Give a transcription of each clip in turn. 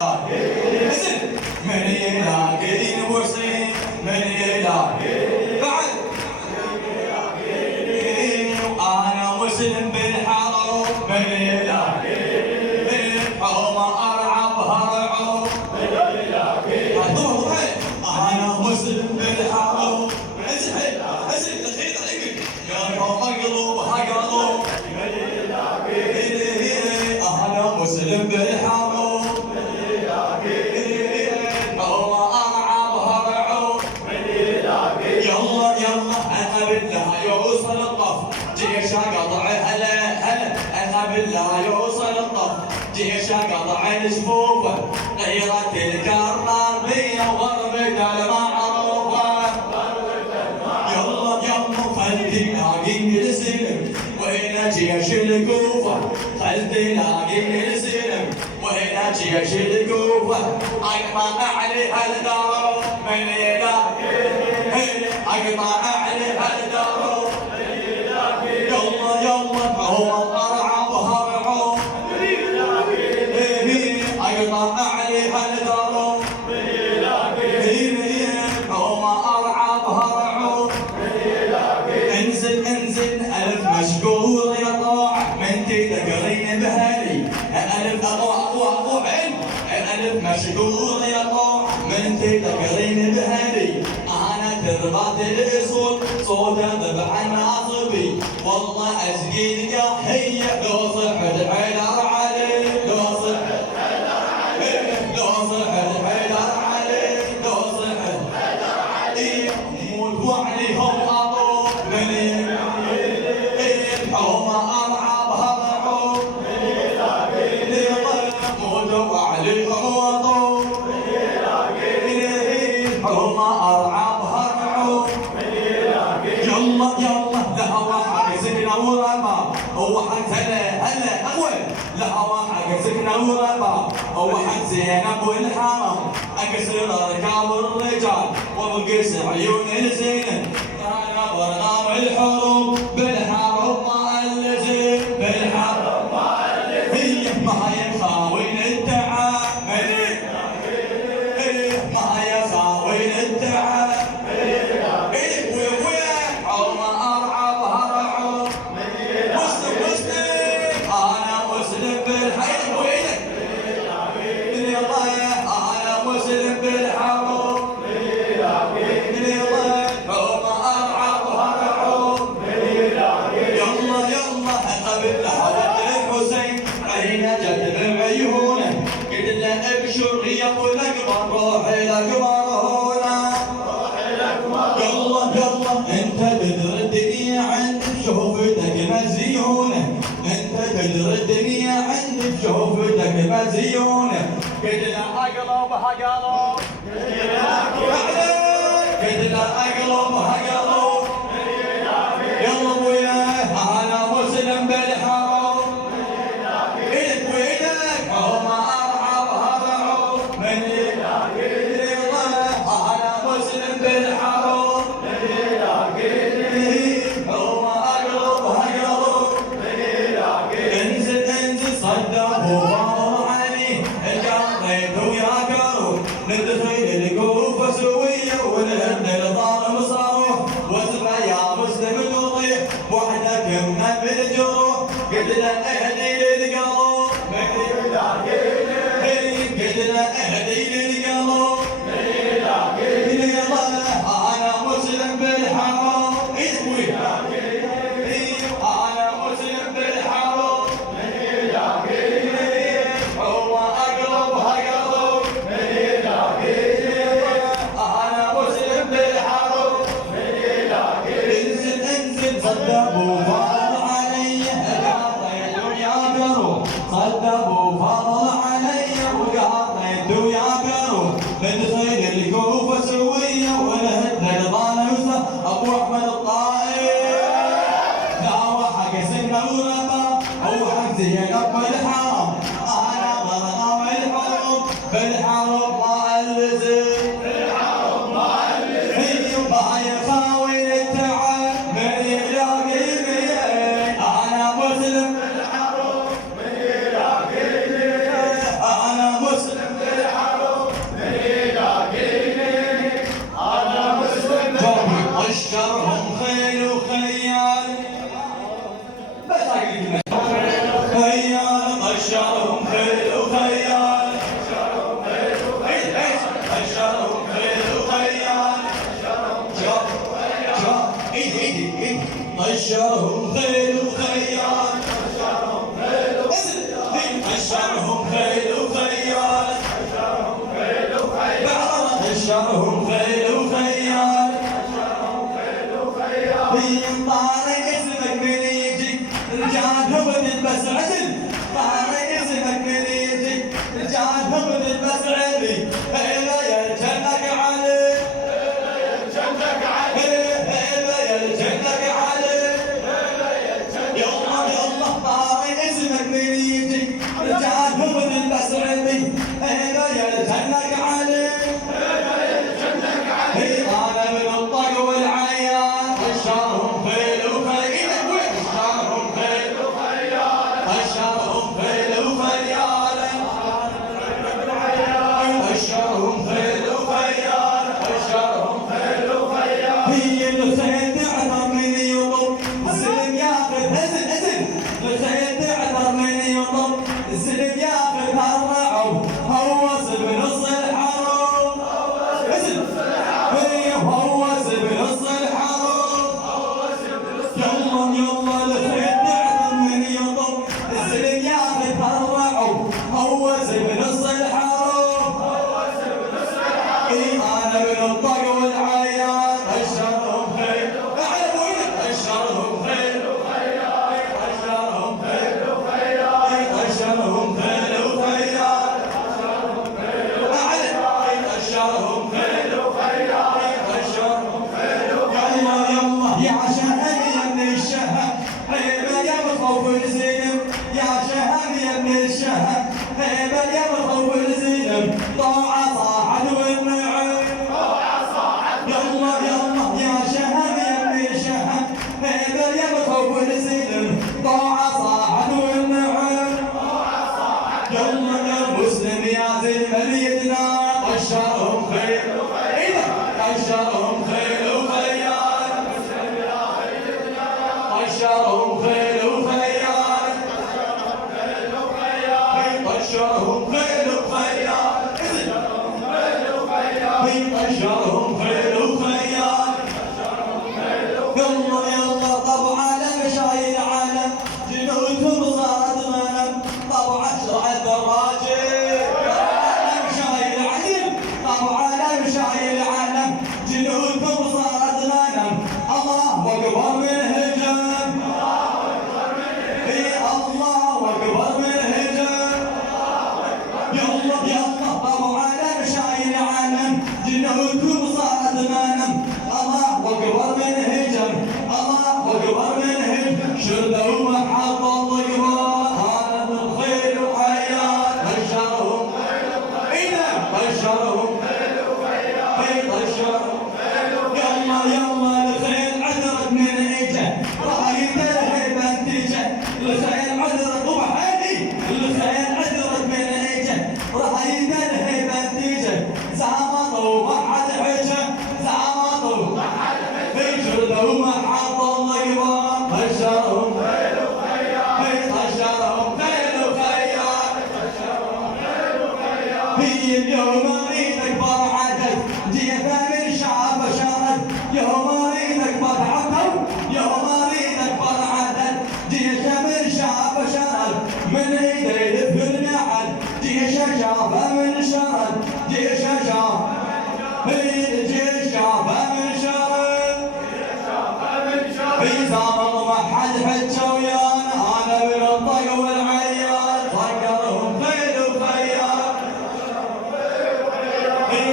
من يلاقين وصين من يلاقين بعد وانا مسلم بالحرب من يلاقين حوم ارعب هرعب من يلاقين انا مسلم بالحرب ازل دقيقه عليك يا حوم قلوبها قلوب من يلاقين انا مسلم بالحرب بالله يوصل الطف جيش قطع هلا هلا انا بالله يوصل الطف جيش قطع الجفوفه غيرت الكرار بيا وضربته المعروفه يلا يلا خلتي لاقين السلم وين جيش الكوفه خلتي لاقين السلم وين جيش الكوفه اقطع عليها الدار من يلاقي اقطع عليها الدار يلا يلا هو ارعب هرعب اقطع عليها الدار هو ارعب هرعب انزل انزل الف مشكور يا طاع من تذكرين بهالي الف اطوع عين الف مشكور يا طاع من تذكرين بهالي تربط الصوت صوته ذبح ناصبي والله اسقي هي لو صحت حيدر علي لو صحت حيدر علي لو صحت حيدر علي لو صحت حيدر علي موت وعليهم اطوف من هم ارعب هرعب موت وعليهم اطوف هم ارعب يلا يلا لهوا حق سكنه وربا هو حق هلا اول لهوا حق سكنه وربا هو حق زينب والحرم اكسر ركاب الرجال وبقيس عيون الزينب انا برغام الحروب بالحرب ما الزين بالحرب ما الزين ما يخاوين التعامل ما يخاوين التعامل يقول اكبر روحي الاكبر هنا يلا يلا انت بدر الدنيا عندك شوفتك مزيونه انت بدر الدنيا عندك شوفتك مزيونه قلنا اقلبها قلب قلنا اقلبها قلب يلا وياه انا مسلم بالحرب الك وينك هما بالحرب هو اقلبها قلب انزل انزل صدق وفاضل عليه قريت ويا قرب ندخل الكوفه سويه ونهد الظالم صاروخ واسمع يا مسلم تطيح وحدك من بالجروح قلنا اهدي للقلب قلنا اهدي للقلب انا مسلم بالحرب انا مسلم بالحرب هو اقلبها قلب انا مسلم بالحرب انزل انزل صدق وفاضل علي قضيت ويا قروب صدق وفاضل علي وقضيت ويا قروب ندخل الكوفه سويه ونهد الظالم ابو احمد الطائف دعوه حق سكنه وربا هو حق زينب بالحرم انا برغم الحروب بالحرب ما الزين بالحرب ما الزين ما يخاوين التعب من يلاقي انا مسلم بالحرب من يلاقي انا مسلم وتلبس علي هيبة يرجلك علي هيبة يرجلك علي يلا يلا طاري اسمك من يجي رجال وتلبس علي هيبة يرجلك علي أنا من الطق والعيان أشارهم فيل وخيال أشارهم فيل وخيال أشارهم فيل وخيال أشارهم فيل وخيال أشارهم فيل وخيال هي الخيل تعذر من يطب السلم ياخذ أزل الخيل تعذر من يطب السلم ياخذ هالرعب هوس بنص الحرب أزل هوس بنص الحرب يلا يلا الخيل تعذر من يطب السلم ياخذ هالرعب هوس بنص الحرب انا من الطق والعيان اشرهم خيل اعلم وينك اشرهم خيل اشرهم خيل اشرهم خيل وخيال اعلم اشرهم خيل اشرهم خيل يلا يلا يا شهم يا ابن الشهم هيبه يا مخوف الزينب يا شهم يا ابن الشهم هيبه يا مخوف الزينب طاعه صاحب والنعم يلا يلا يا شهم يا ابن الشهم هيبه يا مخوف الزينب طاعه صاحب والنعم يلا يا مسلم يا زين مليتنا اشرهم خيل اشرهم خيل وخيال اشرهم خيل وخيال اشرهم خيل وخيال اشرهم خيل وخيال يلا يلا طبعا لمشايل العالم جنودهم صارت غنم طبعا شرعت الراجل لمشايل العلم طبعا لمشايل العالم جنودهم صارت غنم الله اكبر من هجم الله اكبر من هجم يلا يلا طبعا لمشايل العالم جنودهم صارت غنم الله اكبر من هجم الله اكبر من هجم شردوا محط الضيوان هذا الخيل وحيان بشرهم بشرهم بشرهم يلا يلا الخيل عذرت من اجه رايد الهيبه انتجه الخيل عذرت وبحالي الخيل عذرت من اجه رايد الهيبه انتجه زعمطوا وحد حجه زعمطوا بشردوا محط الضيوان بشرهم بشرهم خيل وخيال هي اليوم اريد اكبر عدد جيفه من شعب شرد يوم اريد اكبر عدد يوم اريد اكبر عدد جيشه من شعب شرد من ايدي يلف النعد جيشه شافه من شرد جيشه شافه جيش شافه من شرد في زمن ما حد حجه ويانا انا من الطق والعيال فكرهم خيل وخيال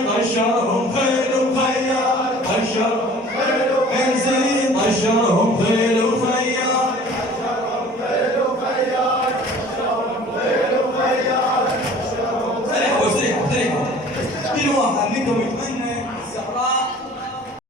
طشرهم خيل وخيال طشرهم خيل وخيال طشرهم خيل